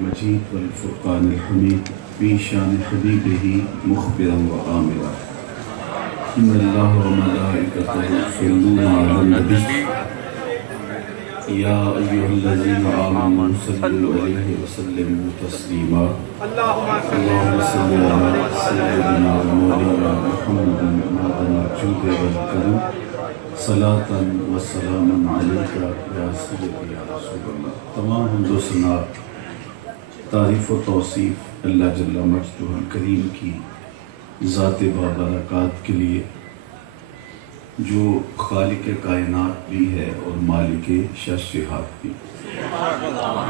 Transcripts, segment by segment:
المجيد والفرقان الحميد في شان حبيبه مخبرا وآمرا إن الله وملائكته يصلون على النبي يا أيها الذين آمنوا صلوا عليه وسلموا تسليما اللهم صل على سيدنا ومولانا محمد معدن الجود والكرم صلاة وسلاما عليك يا سيدي يا رسول اللہ. تمام حمد و ثنا تعریف و توصیف اللہ جل مجدہ الکریم کی ذات بابرکات کے لیے جو خالق کائنات بھی ہے اور مالک شہنشاہت بھی.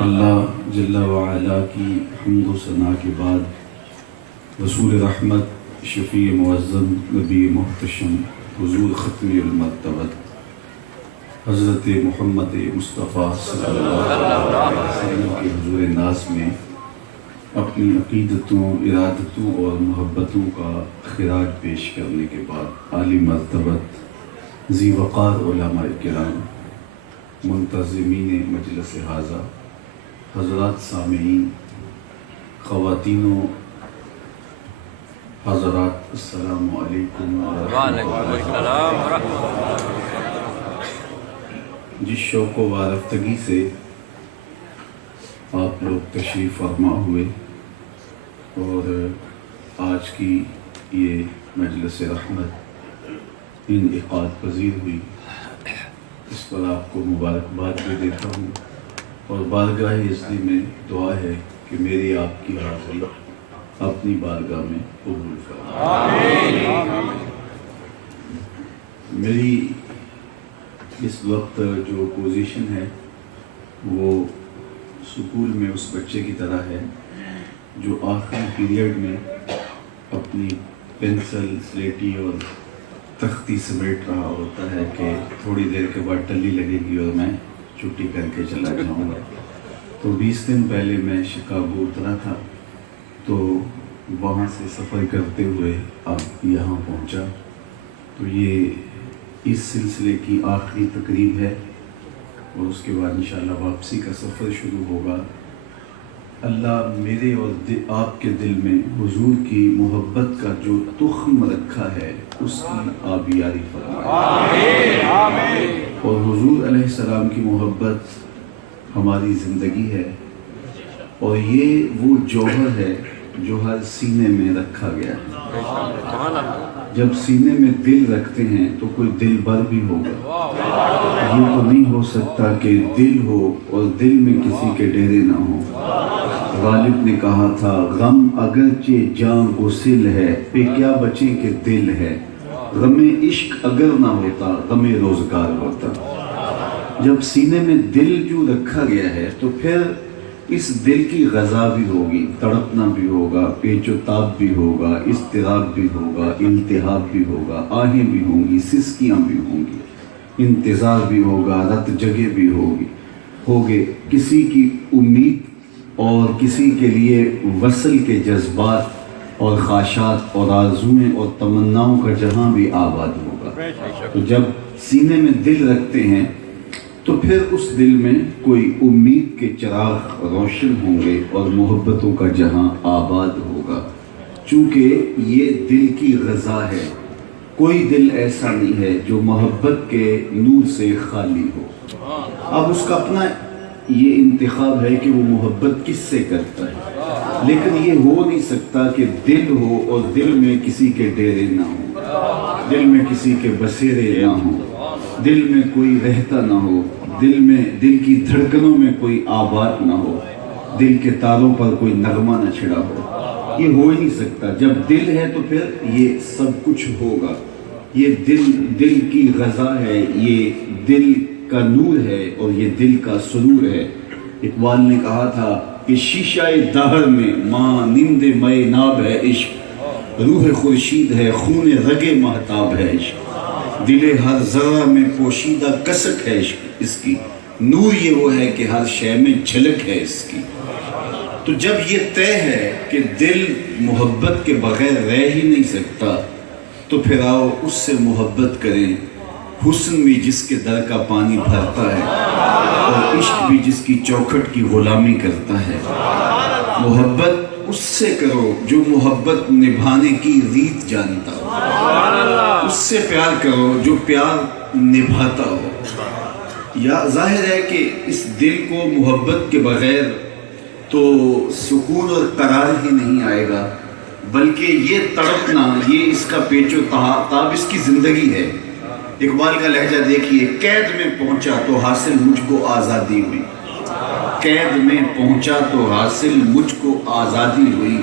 اللہ جل وعلا کی حمد و ثنا کے بعد رسول رحمت شفیع معظم نبی محتشم حضور ختم المرتبت حضرت محمد مصطفیٰ صلی اللہ علیہ وسلم کے حضور ناز میں اپنی عقیدتوں، ارادتوں اور محبتوں کا خراج پیش کرنے کے بعد عالی مرتبت ذی وقار علماء کرام، منتظمین مجلس ھذا، حضرات سامعین، خواتین و حضرات، السلام علیکم وعلیکم السلام ورحمۃ اللہ. جس شوق و وارفتگی سے آپ لوگ تشریف فرما ہوئے اور آج کی یہ مجلس رحمت انعقاد پذیر ہوئی، اس پر آپ کو مبارکباد بھی دیتا ہوں اور بارگاہ عزتی میں دعا ہے کہ میری آپ کی حاضری اپنی بارگاہ میں قبول فرمائے. میری اس وقت جو پوزیشن ہے وہ سکول میں اس بچے کی طرح ہے جو آخری پیریڈ میں اپنی پینسل، سلیٹی اور تختی سمیٹ رہا ہوتا ہے کہ تھوڑی دیر کے بعد ٹلی لگے گی اور میں چھٹی کر کے چلا جاؤں گا. تو 20 دن پہلے میں شکاگو اترا تھا، تو وہاں سے سفر کرتے ہوئے اب یہاں پہنچا. تو یہ اس سلسلے کی آخری تقریب ہے اور اس کے بعد انشاءاللہ واپسی کا سفر شروع ہوگا. اللہ میرے اور آپ کے دل میں حضور کی محبت کا جو تخم رکھا ہے اس کی آبیاری فرمائے. اور حضور علیہ السلام کی محبت ہماری زندگی ہے اور یہ وہ جوہر ہے جو ہر سینے میں رکھا گیا ہے. جب سینے میں دل رکھتے ہیں تو کوئی دل بر بھی ہوگا. یہ تو نہیں ہو سکتا کہ دل ہو اور دل میں کسی کے ڈیرے نہ ہو. غالب نے کہا تھا غم اگرچہ جاں گسل ہے پہ کیا بچے کہ دل ہے. غم عشق اگر نہ ہوتا غم روزگار ہوتا. جب سینے میں دل جو رکھا گیا ہے تو پھر اس دل کی غذا بھی ہوگی، تڑپنا بھی ہوگا، پیچ و تاب بھی ہوگا، اضطراب بھی ہوگا، التہاب بھی ہوگا، آہیں بھی ہوں گی، سسکیاں بھی ہوں گی، انتظار بھی ہوگا، رت جگہ بھی ہوگے. کسی کی امید اور کسی کے لیے وصل کے جذبات اور خواہشات اور آرزوئیں اور تمناؤں کا جہاں بھی آباد ہوگا. تو جب سینے میں دل رکھتے ہیں تو پھر اس دل میں کوئی امید کے چراغ روشن ہوں گے اور محبتوں کا جہاں آباد ہوگا. چونکہ یہ دل کی غذا ہے، کوئی دل ایسا نہیں ہے جو محبت کے نور سے خالی ہو. اب اس کا اپنا یہ انتخاب ہے کہ وہ محبت کس سے کرتا ہے، لیکن یہ ہو نہیں سکتا کہ دل ہو اور دل میں کسی کے ڈیرے نہ ہو، دل میں کسی کے بسیرے نہ ہو، دل میں کوئی رہتا نہ ہو، دل کی دھڑکنوں میں کوئی آباد نہ ہو، دل کے تاروں پر کوئی نغمہ نہ چھڑا ہو. یہ ہو ہی نہیں سکتا. جب دل ہے تو پھر یہ سب کچھ ہوگا. یہ دل کی غذا ہے، یہ دل کا نور ہے اور یہ دل کا سرور ہے. اقبال نے کہا تھا کہ شیشہ دہر میں مانند مے ناب ہے عشق، روح خورشید ہے خون رگ مہتاب ہے عشق، دل ہر ذرہ میں پوشیدہ کسک ہے عشق اس کی، نور یہ وہ ہے کہ ہر شے میں جھلک ہے اس کی. تو جب یہ طے ہے کہ دل محبت کے بغیر رہ ہی نہیں سکتا تو پھر آؤ اس سے محبت کریں. حسن بھی جس کے در کا پانی بھرتا ہے اور عشق بھی جس کی چوکھٹ کی غلامی کرتا ہے. محبت اس سے کرو جو محبت نبھانے کی ریت جانتا ہو، اس سے پیار کرو جو پیار نبھاتا ہو۔ یا ظاہر ہے کہ اس دل کو محبت کے بغیر تو سکون اور قرار ہی نہیں آئے گا، بلکہ یہ تڑپنا، یہ اس کا پیچ و تاب اس کی زندگی ہے۔ اقبال کا لہجہ دیکھیے، قید میں پہنچا تو حاصل مجھ کو آزادی ہوئی، قید میں پہنچا تو حاصل مجھ کو آزادی ہوئی،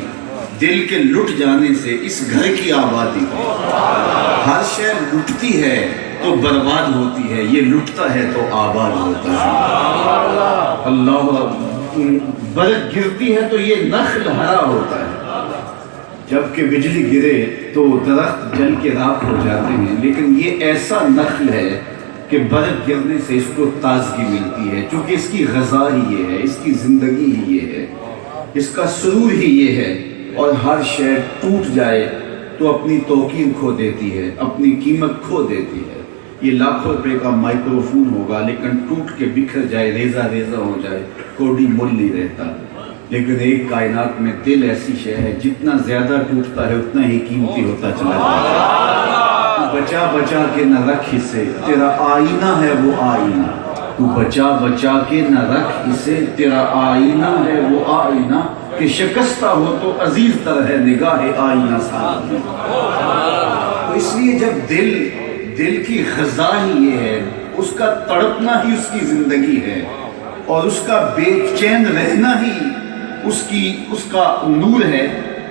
دل کے لٹ جانے سے اس گھر کی آبادی ہوئی۔ ہر شے لٹتی ہے تو برباد ہوتی ہے، یہ لٹتا ہے تو آباد ہوتا ہے۔ اللہ، برق گرتی ہے تو یہ نخل ہرا ہوتا ہے، جبکہ بجلی گرے تو درخت جل کے راکھ ہو جاتے ہیں، لیکن یہ ایسا نخل ہے کہ برق گرنے سے اس کو تازگی ملتی ہے، چونکہ اس کی غذا ہی یہ ہے، اس کی زندگی ہی یہ ہے، اس کا سرور ہی یہ ہے۔ اور ہر شے ٹوٹ جائے تو اپنی توقیر کھو دیتی ہے، اپنی قیمت کھو دیتی ہے۔ یہ لاکھوں روپے کا مائکرو فون ہوگا، لیکن ٹوٹ کے بکھر جائے، ریزہ ریزہ ہو جائے، کوئی مول نہیں رہتا۔ لیکن ایک کائنات میں دل ایسی شے ہے، جتنا زیادہ ٹوٹتا ہے اتنا ہی قیمتی ہوتا چلا جاتا ہے۔ تو بچا بچا کے نہ رکھ اسے، تیرا آئینہ ہے وہ آئینہ، تو بچا بچا کے نہ رکھ اسے، تیرا آئینہ ہے وہ آئینہ، کہ شکستہ ہو تو عزیز تر ہے نگاہ آئینہ ساتھ میں۔ تو اس لیے جب دل کی غذا ہی یہ ہے، اس کا تڑپنا ہی اس کی زندگی ہے، اور اس کا بے چین رہنا ہی اس کا نور ہے،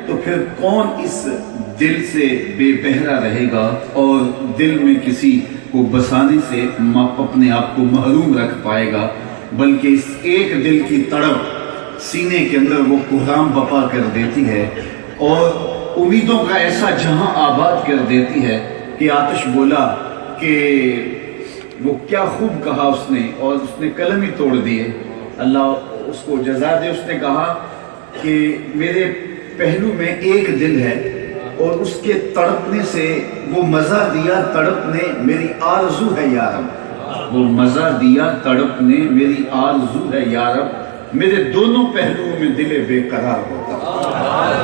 تو پھر کون اس دل سے بے بہرا رہے گا اور دل میں کسی کو بسانے سے اپنے آپ کو محروم رکھ پائے گا؟ بلکہ اس ایک دل کی تڑپ سینے کے اندر وہ کوہرام بپا کر دیتی ہے، اور امیدوں کا ایسا جہاں آباد کر دیتی ہے کہ آتش بولا کہ وہ کیا خوب کہا اس نے، اور اس نے قلم ہی توڑ دیے، اللہ اس کو جزا دے۔ اس نے کہا کہ میرے پہلو میں ایک دل ہے، اور اس کے تڑپنے سے وہ مزہ دیا تڑپنے میری آرزو ہے یارب، وہ مزہ دیا تڑپنے میری آرزو ہے یارب، میرے دونوں پہلوؤں میں دل بے قرار ہوتا۔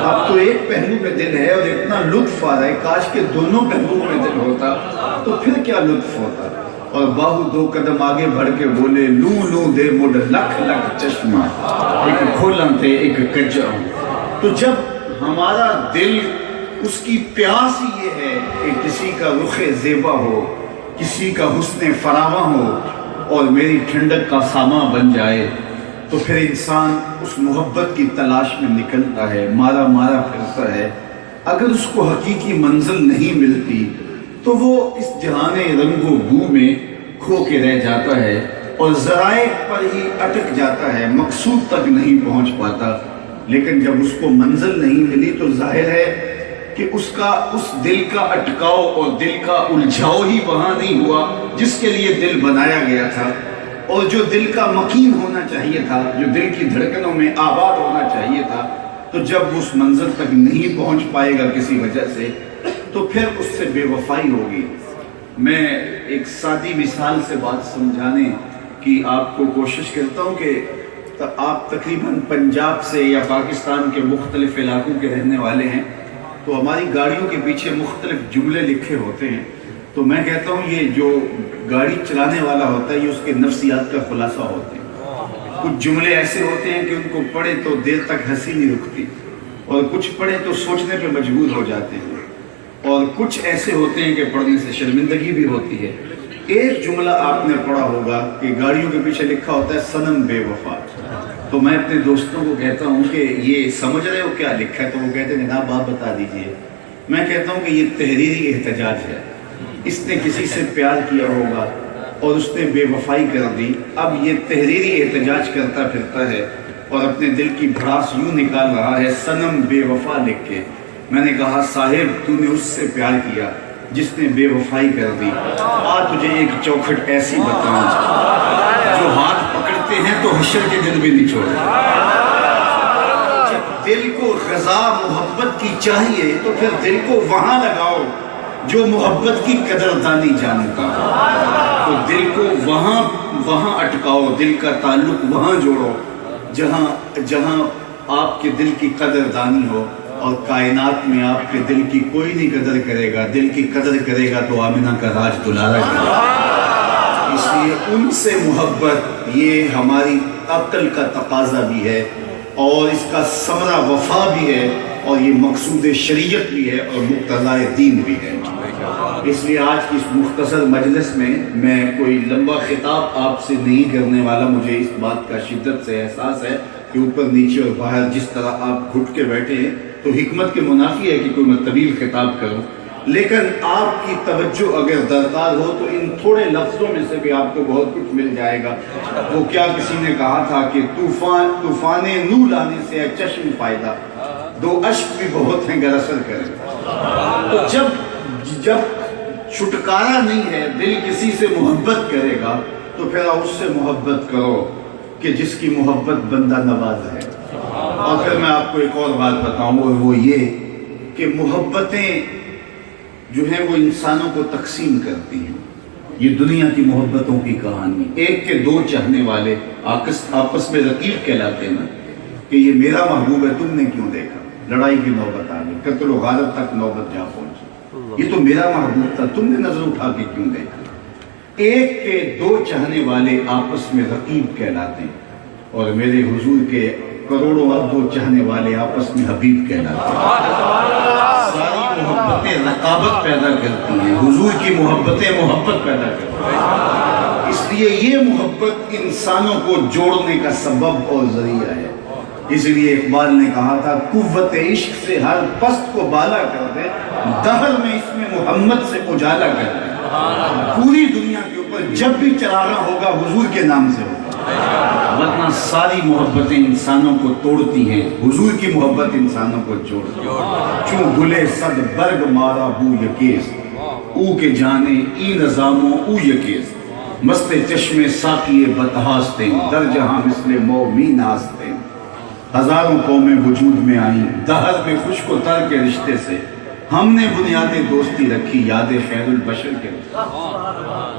اب تو ایک پہلو میں دل ہے اور اتنا لطف آ رہا ہے، کاش کے دونوں پہلوؤں میں دل ہوتا تو پھر کیا لطف ہوتا۔ اور باہو دو قدم آگے بڑھ کے بولے، لوں لوں دے مڈ لکھ لکھ چشمہ، ایک کھولاں تے ایک کجا۔ تو جب ہمارا دل، اس کی پیاس ہی یہ ہے کہ کسی کا رخ زیبا ہو، کسی کا حسن فراواں ہو، اور میری ٹھنڈک کا سامان بن جائے، تو پھر انسان اس محبت کی تلاش میں نکلتا ہے، مارا مارا پھرتا ہے۔ اگر اس کو حقیقی منزل نہیں ملتی تو وہ اس جہان رنگ و بو میں کھو کے رہ جاتا ہے، اور ذرائع پر ہی اٹک جاتا ہے، مقصود تک نہیں پہنچ پاتا۔ لیکن جب اس کو منزل نہیں ملی تو ظاہر ہے کہ اس دل کا اٹکاؤ اور دل کا الجھاؤ ہی وہاں نہیں ہوا جس کے لیے دل بنایا گیا تھا، اور جو دل کا مکین ہونا چاہیے تھا، جو دل کی دھڑکنوں میں آباد ہونا چاہیے تھا، تو جب اس منزل تک نہیں پہنچ پائے گا کسی وجہ سے، تو پھر اس سے بے وفائی ہوگی۔ میں ایک سادی مثال سے بات سمجھانے کی آپ کو کوشش کرتا ہوں کہ آپ تقریباً پنجاب سے یا پاکستان کے مختلف علاقوں کے رہنے والے ہیں، تو ہماری گاڑیوں کے پیچھے مختلف جملے لکھے ہوتے ہیں، تو میں کہتا ہوں یہ جو گاڑی چلانے والا ہوتا ہے یہ اس کے نفسیات کا خلاصہ ہوتے ہیں۔ کچھ جملے ایسے ہوتے ہیں کہ ان کو پڑھے تو دیر تک ہنسی نہیں رکتی، اور کچھ پڑھے تو سوچنے پہ مجبور ہو جاتے ہیں، اور کچھ ایسے ہوتے ہیں کہ پڑھنے سے شرمندگی بھی ہوتی ہے۔ ایک جملہ آپ نے پڑھا ہوگا کہ گاڑیوں کے پیچھے لکھا ہوتا ہے صنم بے وفا۔ تو میں اپنے دوستوں کو کہتا ہوں کہ یہ سمجھ رہے ہو کیا لکھا ہے؟ تو وہ کہتے ہیں جناب آپ بتا دیجئے۔ میں کہتا ہوں کہ یہ تحریری احتجاج ہے، اس نے کسی سے پیار کیا ہوگا اور اس نے بے وفائی کر دی، اب یہ تحریری احتجاج کرتا پھرتا ہے اور اپنے دل کی بھڑاس یوں نکال رہا ہے صنم بے وفا لکھ کے۔ میں نے کہا صاحب تو نے اس سے پیار کیا جس نے بے وفائی کر دی، تجھے ایک چوکھٹ ایسی بتاؤں، جو ہاتھ پکڑتے ہیں تو حشر کے دن بھی نہیں چھوڑتے۔ جب دل کو غذا محبت کی چاہیے تو پھر دل کو وہاں لگاؤ جو محبت کی قدردانی جانتا ہو، تو دل کو وہاں اٹکاؤ، دل کا تعلق وہاں جوڑو جہاں آپ کے دل کی قدردانی ہو، اور کائنات میں آپ کے دل کی کوئی نہیں قدر کرے گا، دل کی قدر کرے گا تو آمنہ کا راج دلارا کرے گا۔ اس لیے ان سے محبت یہ ہماری عقل کا تقاضا بھی ہے، اور اس کا ثمرہ وفا بھی ہے، اور یہ مقصود شریعت بھی ہے، اور مقتضائے دین بھی ہے۔ اس لیے آج کی اس مختصر مجلس میں کوئی لمبا خطاب آپ سے نہیں کرنے والا۔ مجھے اس بات کا شدت سے احساس ہے کہ اوپر نیچے اور باہر جس طرح آپ گھٹ کے بیٹھے ہیں تو حکمت کے منافی ہے کہ کوئی میں طویل خطاب کروں، لیکن آپ کی توجہ اگر درکار ہو تو ان تھوڑے لفظوں میں سے بھی آپ کو بہت کچھ مل جائے گا۔ وہ کیا کسی نے کہا تھا کہ طوفان نو لانے سے ہے چشم فائدہ، دو اشک بھی بہت ہیں گر اثر کریں۔ تو جب چھٹکارا نہیں ہے، دل کسی سے محبت کرے گا تو پھر اس سے محبت کرو کہ جس کی محبت بندہ نواز ہے۔ اور پھر میں آپ کو ایک اور بات بتاؤں، اور وہ یہ کہ محبتیں جو ہیں وہ انسانوں کو تقسیم کرتی ہیں۔ یہ دنیا کی محبتوں کی کہانی، ایک کے دو چاہنے والے آپس میں رقیب کہلاتے ہیں نا، کہ یہ میرا محبوب ہے تم نے کیوں دیکھا، لڑائی کی نوبت آ گئی، قتل و غارت تک نوبت جا پہنچی، یہ تو میرا محبوب تھا تم نے نظر اٹھا کے کیوں دیکھا۔ ایک کے دو چاہنے والے آپس میں رقیب کہلاتے ہیں، اور میرے حضور کے کروڑوں اربوں چاہنے والے آپس میں حبیب کہلاتے ہیں۔ ساری محبتیں رقابت پیدا کرتی ہیں، حضور کی محبتیں محبت پیدا کرتی ہیں۔ اس لیے یہ محبت انسانوں کو جوڑنے کا سبب اور ذریعہ ہے۔ اس لیے اقبال نے کہا تھا قوت عشق سے ہر پست کو بالا کر دے، دہر میں اس میں محمد سے اجالا کر دے۔ پوری دنیا کے اوپر جب بھی چراغاں ہوگا حضور کے نام سے ہوگا، ورنہ ساری محبتیں انسانوں کو توڑتی ہیں، حضور کی محبت انسانوں کو جوڑتی ہے۔ چوں گلے صد برگ مارا بو یکیز، او کے جانے ای نظاموں او یکیز، مست چشم ساقی بتہاستیں، در جہاں مثل مومی ناستیں، ہزاروں قومیں وجود میں آئیں، دہر میں خشک و تر کے رشتے سے، ہم نے بنیاد دوستی رکھی یاد خیر البشر کے۔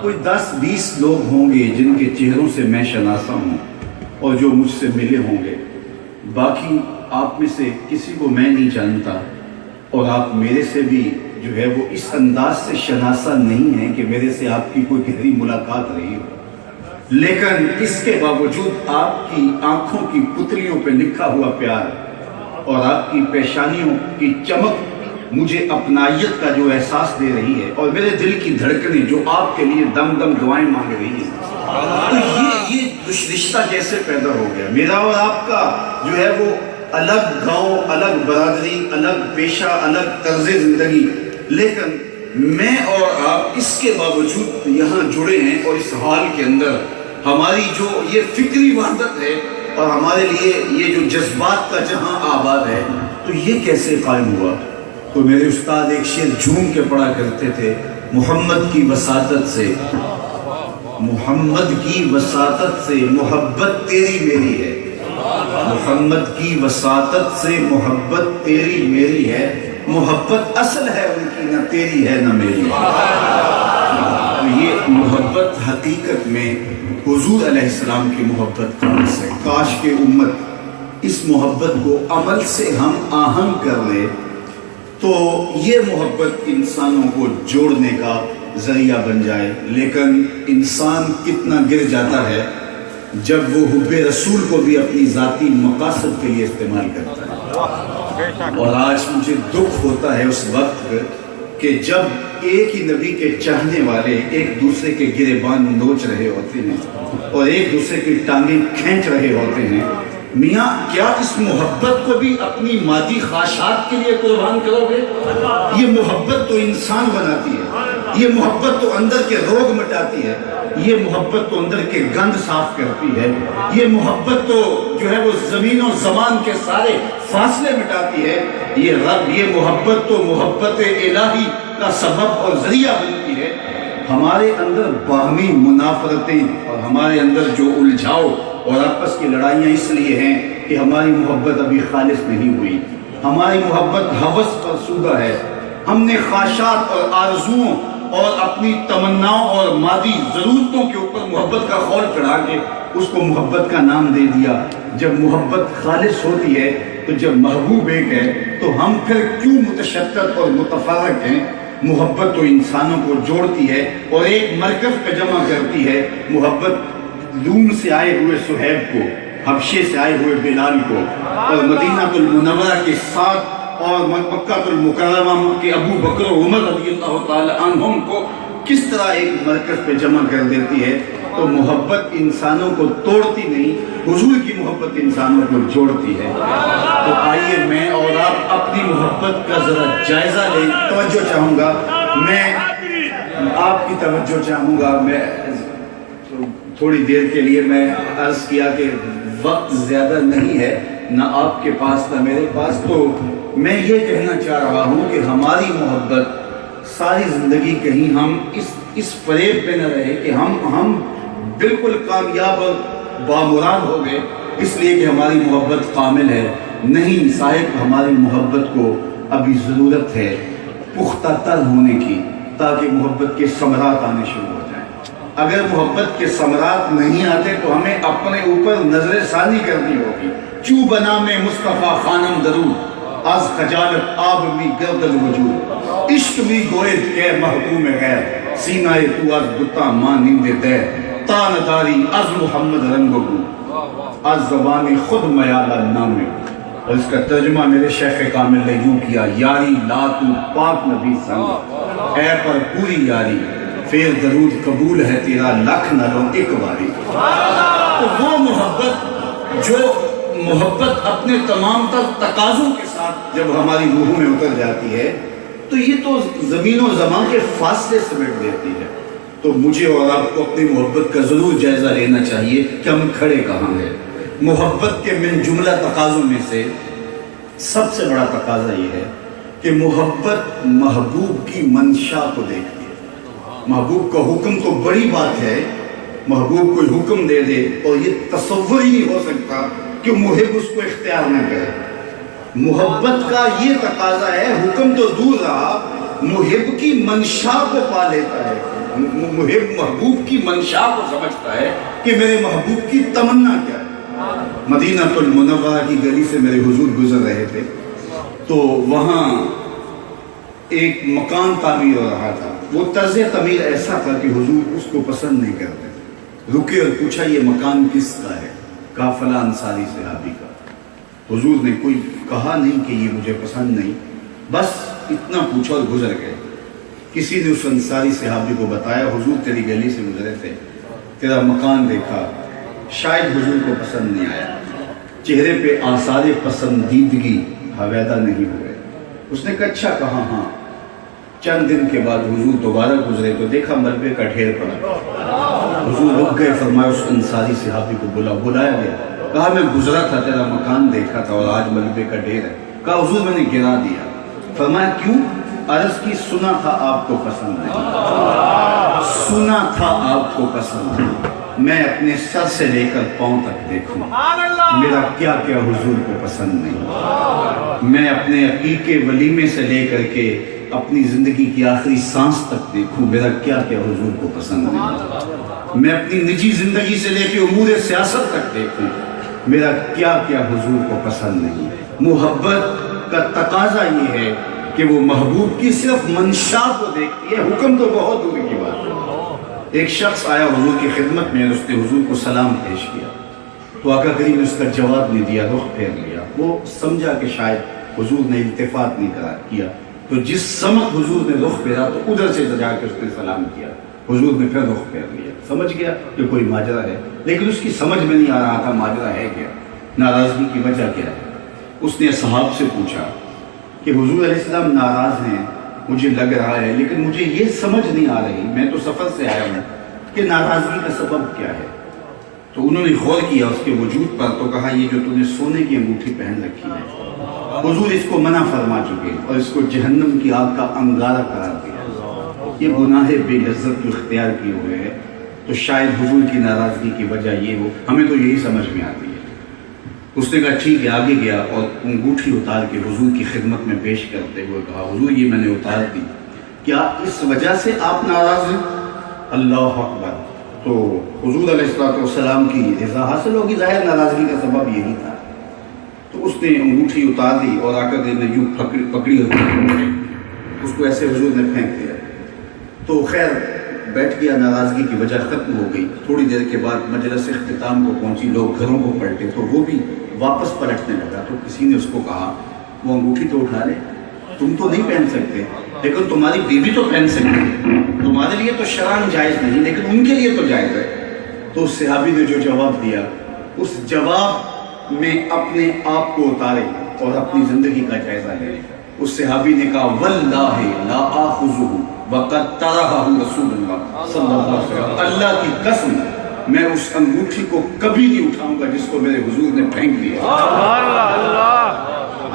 کوئی 10-20 لوگ ہوں گے جن کے چہروں سے میں شناسا ہوں اور جو مجھ سے ملے ہوں گے، باقی آپ میں سے کسی کو میں نہیں جانتا، اور آپ میرے سے بھی جو ہے وہ اس انداز سے شناسا نہیں ہے کہ میرے سے آپ کی کوئی گہری ملاقات رہی ہو، لیکن اس کے باوجود آپ کی آنکھوں کی پتلیوں پہ لکھا ہوا پیار اور آپ کی پیشانیوں کی چمک مجھے اپنائیت کا جو احساس دے رہی ہے، اور میرے دل کی دھڑکنیں جو آپ کے لیے دم دم دعائیں مانگ رہی ہیں، تو یہ رشتہ کیسے پیدا ہو گیا؟ میرا اور آپ کا جو ہے وہ الگ گاؤں، الگ برادری، الگ پیشہ، الگ طرز زندگی، لیکن میں اور آپ اس کے باوجود یہاں جڑے ہیں، اور اس حال کے اندر ہماری جو یہ فکری وحدت ہے اور ہمارے لیے یہ جو جذبات کا جہاں آباد ہے، تو یہ کیسے قائم ہوا؟ تو میرے استاد ایک شعر جھوم کے پڑھا کرتے تھے، محمد کی وساطت سے، محمد کی وساطت سے محبت تیری میری ہے، محمد کی وساطت سے محبت تیری میری ہے، محبت اصل ہے ان کی نہ تیری ہے نہ میری ہے۔ تو یہ محبت حقیقت میں حضور علیہ السلام کی محبت کا عکس ہے۔ کاش کہ امت اس محبت کو عمل سے ہم آہنگ کر لے تو یہ محبت انسانوں کو جوڑنے کا ذریعہ بن جائے، لیکن انسان کتنا گر جاتا ہے جب وہ حب رسول کو بھی اپنی ذاتی مقاصد کے لیے استعمال کرتا ہے۔ اور آج مجھے دکھ ہوتا ہے اس وقت کہ جب ایک ہی نبی کے چاہنے والے ایک دوسرے کے گریبان نوچ رہے ہوتے ہیں اور ایک دوسرے کی ٹانگیں کھینچ رہے ہوتے ہیں، میاں کیا اس محبت کو بھی اپنی مادی خواہشات کے لیے قربان کرو گے؟ یہ محبت تو انسان بناتی ہے، یہ محبت تو اندر کے روگ مٹاتی ہے، یہ محبت تو اندر کے گند صاف کرتی ہے، یہ محبت تو جو ہے وہ زمین و زمان کے سارے فاصلے مٹاتی ہے، یہ محبت تو محبت الہی کا سبب اور ذریعہ بنتی ہے۔ ہمارے اندر باہمی منافرتیں اور ہمارے اندر جو الجھاؤ اور آپس کی لڑائیاں اس لیے ہیں کہ ہماری محبت ابھی خالص نہیں ہوئی، ہماری محبت ہوس پر سودہ ہے، ہم نے خواہشات اور آرزوؤں اور اپنی تمناؤں اور مادی ضرورتوں کے اوپر محبت کا خول چڑھا کے اس کو محبت کا نام دے دیا، جب محبت خالص ہوتی ہے تو جب محبوب ایک ہے تو ہم پھر کیوں متشدد اور متفرق ہیں؟ محبت تو انسانوں کو جوڑتی ہے اور ایک مرکز پہ جمع کرتی ہے۔ محبت روم سے آئے ہوئے صہیب کو، حبشے سے آئے ہوئے بلال کو، اور مدینہ المنورہ کے ساتھ اور مکہ المکرمہ کے ابو بکر و عمر رضی اللہ تعالی عنہم کو کس طرح ایک مرکز پہ جمع کر دیتی ہے۔ تو محبت انسانوں کو توڑتی نہیں، حضور کی محبت انسانوں کو جوڑتی ہے۔ تو آئیے میں اور آپ اپنی محبت کا ذرا جائزہ لیں۔ توجہ چاہوں گا، میں آپ کی توجہ چاہوں گا۔ میں تھوڑی دیر کے لیے میں عرض کیا کہ وقت زیادہ نہیں ہے، نہ آپ کے پاس نہ میرے پاس، تو میں یہ کہنا چاہ رہا ہوں کہ ہماری محبت ساری زندگی کہیں ہم اس فریب پہ نہ رہے کہ ہم بالکل کامیاب اور بامراد ہو گئے اس لیے کہ ہماری محبت کامل ہے۔ نہیں صاحب، ہماری محبت کو ابھی ضرورت ہے پختہ تر ہونے کی، تاکہ محبت کے ثمرات آنے شروع ہو جائیں۔ اگر محبت کے ثمرات نہیں آتے تو ہمیں اپنے اوپر نظر ثانی کرنی ہوگی۔ چو بنا میں مصطفیٰ خانم درود، از خجالت آب می گردد وجود، عشق می گوید کہ محکوم غیر، سینہ تو از بتا مانند دیر، تانداری از محمد رنگ بو، از زبان خود میالہ نامے۔ اور اس کا ترجمہ میرے شیخ کامل نے یوں کیا، یاری لا تو پاک نبی سنگ، اے پر پوری یاری، پھر درود قبول ہے تیرا لکھ نہ لو ایک باری۔ تو وہ محبت جو محبت اپنے تمام تر تقاضوں کے ساتھ جب ہماری روحوں میں اتر جاتی ہے تو یہ تو زمین و زمان کے فاصلے سمیٹ دیتی ہے۔ تو مجھے اور آپ کو اپنی محبت کا ضرور جائزہ لینا چاہیے کہ ہم کھڑے کہاں ہیں۔ محبت کے من جملہ تقاضوں میں سے سب سے بڑا تقاضا یہ ہے کہ محبت محبوب کی منشا کو دیکھتی ہے۔ محبوب کا حکم تو بڑی بات ہے، محبوب کوئی حکم دے دے اور یہ تصور ہی نہیں ہو سکتا کہ محب اس کو اختیار نہ کرے۔ محبت کا یہ تقاضا ہے، حکم تو دور رہا، محب کی منشا کو پا لیتا ہے۔ محب محبوب کی منشا کو سمجھتا ہے کہ میرے محبوب کی تمنا کیا ہے۔ مدینہ المنورہ کی گلی سے میرے حضور گزر رہے تھے تو وہاں ایک مکان تعمیر ہو رہا تھا۔ وہ طرز تعمیر ایسا تھا کہ حضور اس کو پسند نہیں کرتے تھے۔ رکے اور پوچھا یہ مکان کس کا ہے؟ کہا فلاں انصاری صحابی کا۔ حضور نے کوئی کہا نہیں کہ یہ مجھے پسند نہیں، بس اتنا پوچھا اور گزر گئے۔ کسی نے اس انصاری صحابی کو بتایا حضور تیری گلی سے گزرے تھے، تیرا مکان دیکھا، شاید حضور کو پسند نہیں آیا، چہرے پہ آثار پسندیدگی حویدہ نہیں ہوئے۔ اس نے کہا اچھا کہا ہاں۔ چند دن کے بعد حضور دوبارہ گزرے تو دیکھا ملبے کا ڈھیر پڑا۔ حضور رک گئے، فرمایا اس انصاری صحابی کو بلایا گیا، کہا میں گزرا تھا، تیرا مکان دیکھا تھا اور آج ملبے کا ڈھیر ہے۔ کہا حضور میں نے گرا دیا۔ فرمایا کیوں؟ عرض کی سنا تھا آپ کو پسند نہیں، سنا تھا آپ کو پسند نہیں، میں اپنے سر سے لے کر پاؤں تک دیکھوں میرا کیا کیا حضور کو پسند نہیں، میں اپنے عقیقے ولیمے سے لے کر کے اپنی زندگی کی آخری سانس تک دیکھوں میرا کیا کیا حضور کو پسند نہیں، میں اپنی نجی زندگی سے لے کے امور سیاست تک دیکھوں میرا کیا کیا حضور کو پسند نہیں۔ محبت کا تقاضا یہ ہے کہ وہ محبوب کی صرف منشا کو دیکھتی ہے، حکم تو بہت دور کی بات ہے۔ ایک شخص آیا حضور کی خدمت میں، اس نے حضور کو سلام پیش کیا تو آقا کریم نے اس کا جواب نہیں دیا، رخ پھیر لیا۔ وہ سمجھا کہ شاید حضور نے التفات نہیں کیا، تو جس سمت حضور نے رخ پھیرا تو ادھر سے جا کے اس نے سلام کیا، حضور نے پھر رخ پھیر لیا۔ سمجھ گیا کہ کوئی ماجرا ہے، لیکن اس کی سمجھ میں نہیں آ رہا تھا ماجرا ہے کیا، ناراضگی کی وجہ کیا ہے۔ اس نے صحاب سے پوچھا کہ حضور علیہ السلام ناراض ہیں، مجھے لگ رہا ہے، لیکن مجھے یہ سمجھ نہیں آ رہی، میں تو سفر سے آیا ہوں، کہ ناراضگی کا سبب کیا ہے۔ تو انہوں نے غور کیا اس کے وجود پر، تو کہا یہ جو تم نے سونے کی انگوٹھی پہن رکھی ہے، حضور اس کو منع فرما چکے اور اس کو جہنم کی آگ کا انگارہ قرار دیا، یہ گناہ بے لذت جو اختیار کیے ہوئے ہے، تو شاید حضور کی ناراضگی کی وجہ یہ ہو، ہمیں تو یہی سمجھ میں آتی ہے۔ اس نے کہا ٹھیک ہے، آگے گیا اور انگوٹھی اتار کے حضور کی خدمت میں پیش کرتے ہوئے کہا حضور یہ میں نے اتار دی، کیا اس وجہ سے آپ ناراض ہیں؟ اللہ اکبر، تو حضور علیہ السلام کی رضا حاصل ہوگی، ظاہر ناراضگی کا سبب یہی تھا۔ تو اس نے انگوٹھی اتار دی اور آ کر نے یوں پکڑی ہوئی، اس کو ایسے حضور نے پھینک دیا۔ تو خیر بیٹھ گیا، ناراضگی کی وجہ ختم ہو گئی۔ تھوڑی دیر کے بعد مجلس اختتام کو پہنچی، لوگ گھروں کو پلٹے تو وہ بھی واپس پلٹنے لگا۔ تو کسی نے اس کو کہا وہ انگوٹھی تو اٹھا لے، تم تو نہیں پہن سکتے لیکن تمہاری بیوی تو پہن سکتی ہے، تمہارے لیے تو شرعاً جائز نہیں لیکن ان کے لیے تو جائز ہے۔ تو اس صحابی نے جو جواب دیا، اس جواب میں اپنے آپ کو اتارے اور اپنی زندگی کا جائزہ لے۔ اس صحابی نے کہا واللہ لا آخذہ وقد ترکہ رسول اللہ صلی اللہ علیہ وسلم، اللہ کی قسم میں اس انگوٹھی کو کبھی نہیں اٹھاؤں گا جس کو میرے حضور نے پھینک دیا۔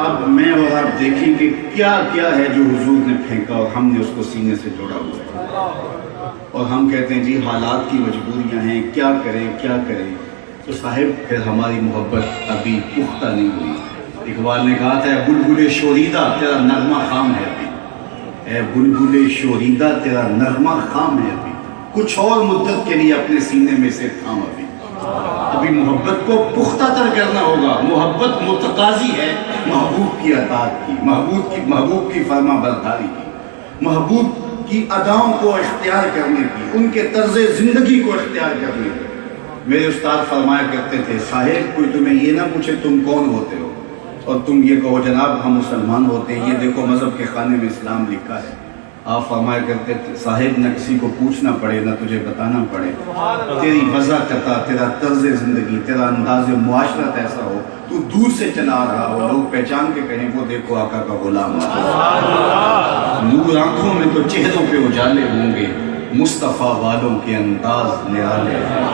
اب میں اور آپ دیکھیں کہ کیا کیا ہے جو حضور نے پھینکا اور ہم نے اس کو سینے سے جوڑا ہوا ہے، اور ہم کہتے ہیں جی حالات کی مجبوریاں ہیں، کیا کریں کیا کریں۔ تو صاحب پھر ہماری محبت ابھی پختہ نہیں ہوئی۔ اقبال نے کہا تھا بلبل شوریدہ تیرا نغمہ خام ہے ابھی، اے بلبل شوریدہ تیرا نغمہ خام ہے ابھی، کچھ اور مدت کے لیے اپنے سینے میں سے تھام ابھی۔ ابھی محبت کو پختہ تر کرنا ہوگا۔ محبت متقاضی ہے محبوب کی اطاعت کی، محبوب کی فرما برداری کی، محبوب کی اداؤں کو اختیار کرنے کی، ان کے طرز زندگی کو اختیار کرنے کی۔ میرے استاد فرمایا کرتے تھے صاحب کوئی تمہیں یہ نہ پوچھے تم کون ہوتے ہو اور تم یہ کہو جناب ہم مسلمان ہوتے ہیں، یہ دیکھو مذہب کے خانے میں اسلام لکھا ہے۔ آپ فرمایا کرتے تھے صاحب نہ کسی کو پوچھنا پڑے نہ تجھے بتانا پڑے، تیری وضاحت، تیرا طرز زندگی، تیرا انداز معاشرت ایسا ہو، تو دور سے چلا آ رہا ہو، لوگ پہچان کے کہیں وہ دیکھو آقا کا غلام ہے۔ نور آنکھوں میں تو چہروں پہ اجالے ہوں گے، مصطفیٰ والوں کے انداز نرالے ہیں۔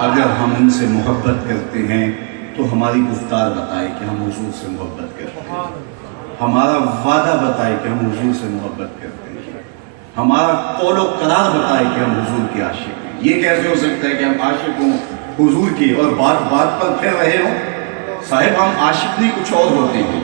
اگر ہم ان سے محبت کرتے ہیں تو ہماری گفتار بتائے کہ ہم حضور سے محبت کرتے ہیں، ہمارا وعدہ بتائے کہ ہم حضور سے محبت کرتے ہیں، ہمارا قول و قرار بتائے کہ ہم حضور کے عاشق ہیں۔ یہ کیسے ہو سکتا ہے کہ ہم عاشق ہوں حضور کی اور بات بات پر پھر رہے ہوں؟ صاحب ہم عاشق نہیں کچھ اور ہوتے ہیں،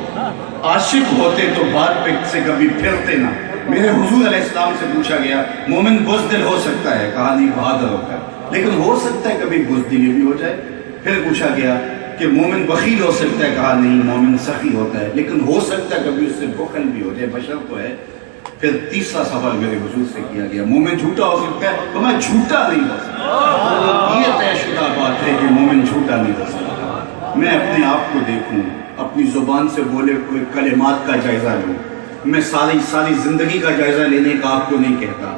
عاشق ہوتے تو بات پہ سے کبھی پھرتے نہ۔ میرے حضور علیہ السلام سے پوچھا گیا مومن بزدل ہو سکتا ہے؟ کہا نہیں بہادر ہو کر، لیکن ہو سکتا ہے کبھی بزدلی بھی ہو جائے۔ پھر پوچھا گیا کہ مومن بخیل ہو سکتا ہے؟ کہا نہیں مومن سخی ہوتا ہے، لیکن ہو سکتا ہے کبھی اس سے بخل بھی ہو جائے، بشر تو ہے۔ پھر تیسرا سوال میرے حضور سے کیا گیا مومن جھوٹا ہو سکتا ہے؟ تو میں جھوٹا نہیں ہو سکتا، یہ طے شدہ بات ہے کہ مومن جھوٹا نہیں ہو سکتا۔ میں اپنے آپ کو دیکھوں، اپنی زبان سے بولے ہوئے کلمات کا جائزہ لوں، میں ساری زندگی کا جائزہ لینے کا آپ کو نہیں کہتا۔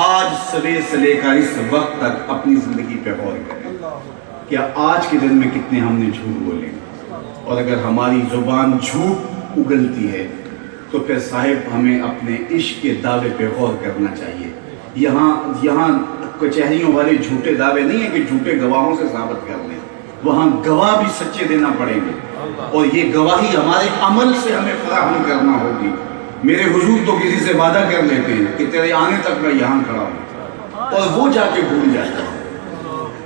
آج صبح سے لے کر اس وقت تک اپنی زندگی پہ غور کریں، کیا آج کے دن میں کتنے ہم نے جھوٹ بولے، اور اگر ہماری زبان جھوٹ اگلتی ہے تو پھر صاحب ہمیں اپنے عشق کے دعوے پہ غور کرنا چاہیے۔ یہاں کچہریوں والے جھوٹے دعوے نہیں ہیں کہ جھوٹے گواہوں سے ثابت کر لیں، وہاں گواہ بھی سچے دینا پڑیں گے، اور یہ گواہی ہمارے عمل سے ہمیں فراہم کرنا ہوگی۔ میرے حضور تو کسی سے وعدہ کر لیتے ہیں کہ تیرے آنے تک میں یہاں کھڑا ہوں، اور وہ جا کے بھول جاتا ہے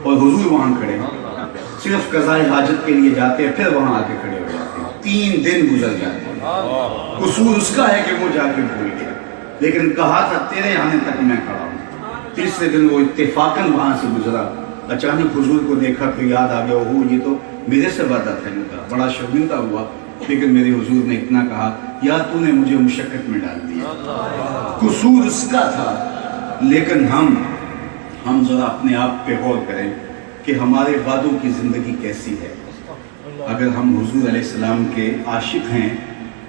اور حضور وہاں کھڑے ہیں، صرف قضائے حاجت کے لیے جاتے ہیں پھر وہاں آ کے کھڑے ہو جاتے ہیں، 3 دن گزر جاتے ہیں۔ قصور اس کا ہے کہ وہ جا کے بھول گیا، لیکن کہا تھا تیرے آنے تک میں کھڑا ہوں۔ تیسرے دن وہ اتفاقاً وہاں سے گزرا، اچانک حضور کو دیکھا تو یاد آ گیا وہ یہ تو میرے سے وعدہ تھا ان کا، بڑا شرمندہ ہوا، لیکن میرے حضور نے اتنا کہا یا تو نے مجھے مشقت میں ڈال دیا۔ قصور اس کا تھا، لیکن ہم ذرا اپنے آپ پہ غور کریں کہ ہمارے وعدوں کی زندگی کیسی ہے۔ اگر ہم حضور علیہ السلام کے عاشق ہیں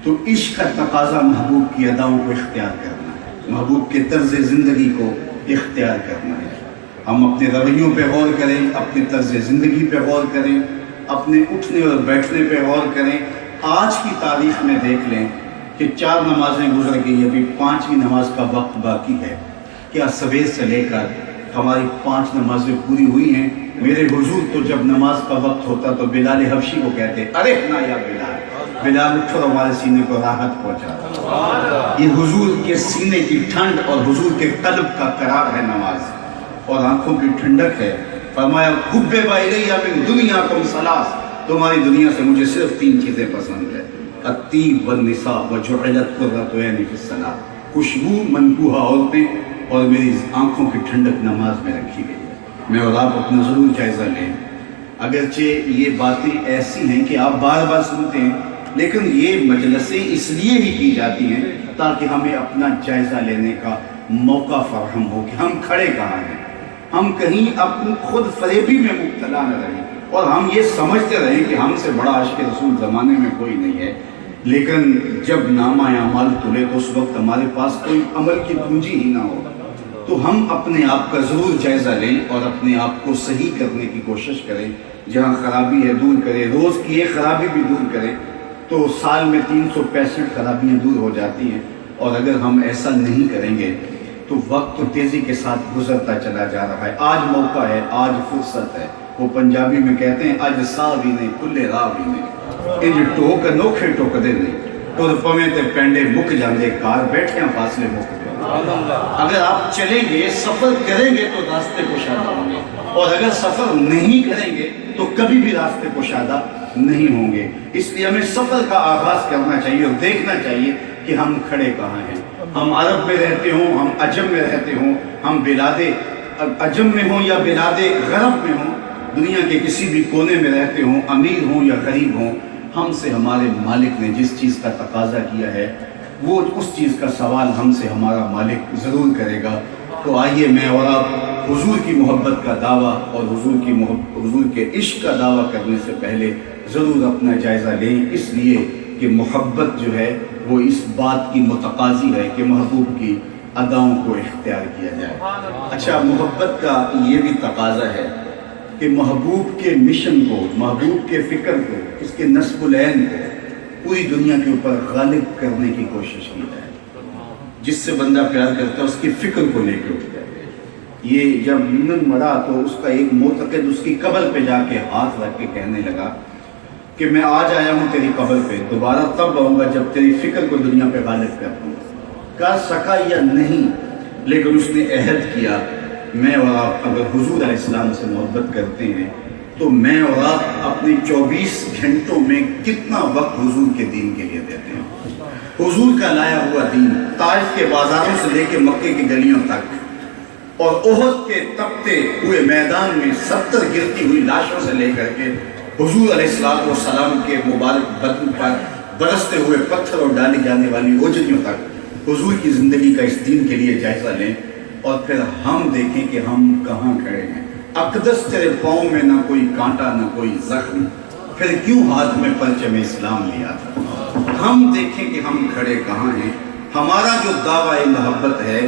تو عشق کا تقاضا محبوب کی اداؤں کو اختیار کرنا ہے، محبوب کے طرز زندگی کو اختیار کرنا ہے۔ ہم اپنے رویوں پہ غور کریں، اپنے طرز زندگی پہ غور کریں، اپنے اٹھنے اور بیٹھنے پہ غور کریں۔ آج کی تاریخ میں دیکھ لیں کہ 4 نمازیں گزر گئی، ابھی 5ویں نماز کا وقت باقی ہے۔ کیا صبح سے لے کر ہماری 5 نمازیں پوری ہوئی ہیں؟ میرے حضور تو جب نماز کا وقت ہوتا تو بلال حبشی کو کہتے ارے نا یا بلال اٹھو ہمارے سینے کو راحت پہنچا۔ یہ حضور کے سینے کی ٹھنڈ اور حضور کے قلب کا قرار ہے نماز، اور آنکھوں کی ٹھنڈک ہے۔ فرمایا حُبِّبَ إِلَيَّ مِن دُنْيَاكُمْ ثَلَاث، تمہاری دنیا سے مجھے صرف 3 چیزیں پسند ہے، الطِّيبُ وَالنِّسَاءُ وَجُعِلَتْ قُرَّةُ عَيْنِي فِي الصَّلَاةِ، خوشبو منقوہ عورتیں اور میری آنکھوں کی ٹھنڈک نماز میں رکھی گئی ہے۔ میں اور آپ اپنا ضرور جائزہ لیں. اگرچہ یہ باتیں ایسی ہیں کہ آپ بار بار سنتے ہیں، لیکن یہ مجلسیں اس لیے ہی کی جاتی ہیں تاکہ ہمیں اپنا جائزہ لینے کا موقع فراہم ہو کہ ہم کھڑے کہاں ہیں. ہم کہیں اپنی خود فریبی میں مبتلا نہ رہیں اور ہم یہ سمجھتے رہیں کہ ہم سے بڑا عاشق رسول زمانے میں کوئی نہیں ہے، لیکن جب نامہ اعمال تلے تو اس وقت ہمارے پاس کوئی عمل کی پونجی ہی نہ ہو. تو ہم اپنے آپ کا ضرور جائزہ لیں اور اپنے آپ کو صحیح کرنے کی کوشش کریں. جہاں خرابی ہے دور کریں، روز کی ایک خرابی بھی دور کریں تو سال میں 365 خرابیاں دور ہو جاتی ہیں. اور اگر ہم ایسا نہیں کریں گے تو وقت تیزی کے ساتھ گزرتا چلا جا رہا ہے. آج موقع ہے، آج فرصت ہے. وہ پنجابی میں کہتے ہیں اج سا بھی نہیں کھلے راہ بھی نہیں، انج ٹوک نوکھے ٹوکدے نہیں، تر پویں تے پینڈے مک جاندے کار بیٹھیاں فاصلے مک جاندے. اگر آپ چلیں گے، سفر کریں گے تو راستے کشادہ ہوں گے، اور اگر سفر نہیں کریں گے تو کبھی بھی راستے کشادہ نہیں ہوں گے. اس لیے ہمیں سفر کا آغاز کرنا چاہیے اور دیکھنا چاہیے کہ ہم کھڑے کہاں ہیں. ہم عرب میں رہتے ہوں، ہم عجم میں رہتے ہوں، ہم بلاد عجم میں ہوں یا بلاد غرب میں ہوں، دنیا کے کسی بھی کونے میں رہتے ہوں، امیر ہوں یا غریب ہوں، ہم سے ہمارے مالک نے جس چیز کا تقاضا کیا ہے وہ اس چیز کا سوال ہم سے ہمارا مالک ضرور کرے گا. تو آئیے میں اور آپ حضور کی محبت کا دعویٰ اور حضور کے عشق کا دعویٰ کرنے سے پہلے ضرور اپنا جائزہ لیں، اس لیے کہ محبت جو ہے وہ اس بات کی متقاضی ہے کہ محبوب کی اداؤں کو اختیار کیا جائے. اچھا، محبت کا یہ بھی تقاضا ہے کہ محبوب کے مشن کو، محبوب کے فکر کو، اس کے نصب العین کو پوری دنیا کے اوپر غالب کرنے کی کوشش کی جائے. جس سے بندہ پیار کرتا ہے اس کی فکر کو لے کے اٹھ جائے. یہ جب یونن مرا تو اس کا ایک معتقد اس کی قبر پہ جا کے ہاتھ رکھ کے کہنے لگا کہ میں آج آیا ہوں تیری قبر پہ، دوبارہ تب آؤں گا جب تیری فکر کو دنیا پہ غالب کر دوں گا. کر سکا یا نہیں، لیکن اس نے عہد کیا میں اور آپ اگر حضور علیہ السلام سے محبت کرتے ہیں تو میں اور آپ اپنے 24 گھنٹوں میں کتنا وقت حضور کے دین کے لیے دیتے ہیں. حضور کا لایا ہوا دین طائف کے بازاروں سے لے کے مکے کی گلیوں تک اور احد کے تپتے ہوئے میدان میں 70 گرتی ہوئی لاشوں سے لے کر کے حضور علیہ السلام کے مبارک بدن پر برستے ہوئے پتھر اور ڈالی جانے والی اوجریوں تک حضور کی زندگی کا اس دین کے لیے جائزہ لیں اور پھر ہم دیکھیں کہ ہم کہاں کھڑے ہیں. اقدس تیرے پاؤں میں نہ کوئی کانٹا نہ کوئی زخم، پھر کیوں ہاتھ میں پرچم اسلام لیا تھا. ہم دیکھیں کہ ہم کھڑے کہاں ہیں. ہمارا جو دعویٰ محبت ہے،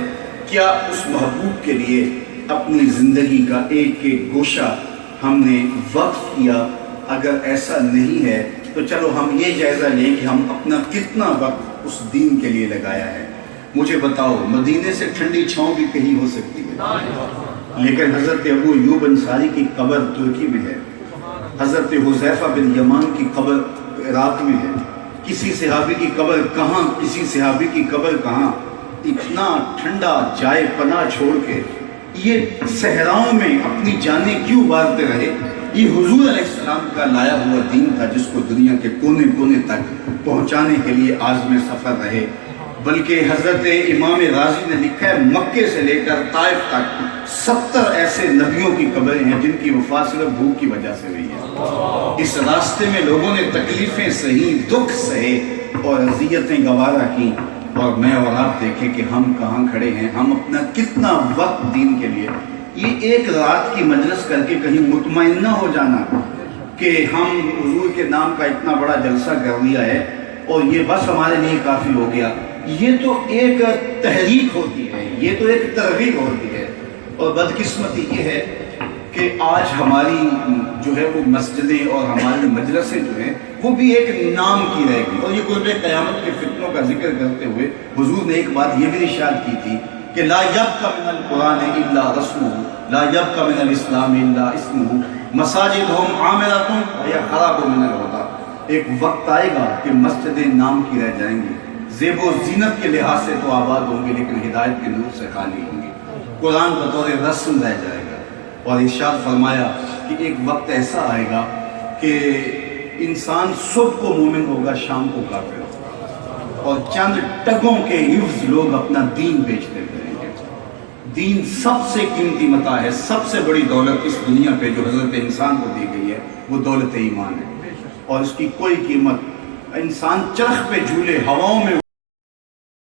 کیا اس محبوب کے لیے اپنی زندگی کا ایک ایک گوشہ ہم نے وقف کیا؟ اگر ایسا نہیں ہے تو چلو ہم یہ جائزہ لیں کہ ہم اپنا کتنا وقت اس دین کے لیے لگایا ہے. مجھے بتاؤ، مدینے سے ٹھنڈی چھاؤں بھی کہیں ہو سکتی ہے، لیکن حضرت ابو ایوب انصاری کی قبر ترکی میں ہے، حضرت حذیفہ بن یمان کی قبر عراق میں ہے. کسی صحابی کی قبر کہاں، کسی صحابی کی قبر کہاں. اتنا ٹھنڈا جائے پناہ چھوڑ کے یہ صحراؤں میں اپنی جانیں کیوں بارتے رہے؟ یہ حضور علیہ السلام کا لایا ہوا دین تھا جس کو دنیا کے کونے کونے تک پہنچانے کے لیے عازم سفر رہے. بلکہ حضرت امام رازی نے لکھا ہے مکے سے لے کر طائف تک 70 ایسے نبیوں کی قبریں ہیں جن کی وفات صرف بھوک کی وجہ سے ہوئی ہے. اس راستے میں لوگوں نے تکلیفیں سہی، دکھ سہے اور اذیتیں گوارا کی. اور میں اور آپ دیکھیں کہ ہم کہاں کھڑے ہیں، ہم اپنا کتنا وقت دین کے لیے. یہ ایک رات کی مجلس کر کے کہیں مطمئن نہ ہو جانا کہ ہم حضور کے نام کا اتنا بڑا جلسہ کر لیا ہے اور یہ بس ہمارے لیے کافی ہو گیا. یہ تو ایک تحریک ہوتی ہے، یہ تو ایک ترغیب ہوتی ہے. اور بدقسمتی یہ ہے کہ آج ہماری جو ہے وہ مسجدیں اور ہماری مجلسیں جو ہیں وہ بھی ایک نام کی رہ گئی. اور یہ قرب قیامت کے فتنوں کا ذکر کرتے ہوئے حضور نے ایک بات یہ بھی ارشاد کی تھی کہ لا یبقى من القرآن الا رسمه لا يبقى من الاسلام الا اسمه مساجدهم عامرة وهي خراب من الهدى. ایک وقت آئے گا کہ مسجدیں نام کی رہ جائیں گی، زیب و زینت کے لحاظ سے تو آباد ہوں گی لیکن ہدایت کے نور سے خالی ہوں گی. قرآن بطور رسم رہ جائے گا. اور ارشاد فرمایا کہ ایک وقت ایسا آئے گا کہ انسان صبح کو مومن ہوگا، شام کو کافر ہوگا، اور چند ٹگوں کے عوض لوگ اپنا دین بیچتے پھریں گے. دین سب سے قیمتی متاع ہے، سب سے بڑی دولت اس دنیا پہ جو حضرت انسان کو دی گئی ہے وہ دولت ایمان ہے، اور اس کی کوئی قیمت، انسان چرخ پہ جھولے، ہواؤں میں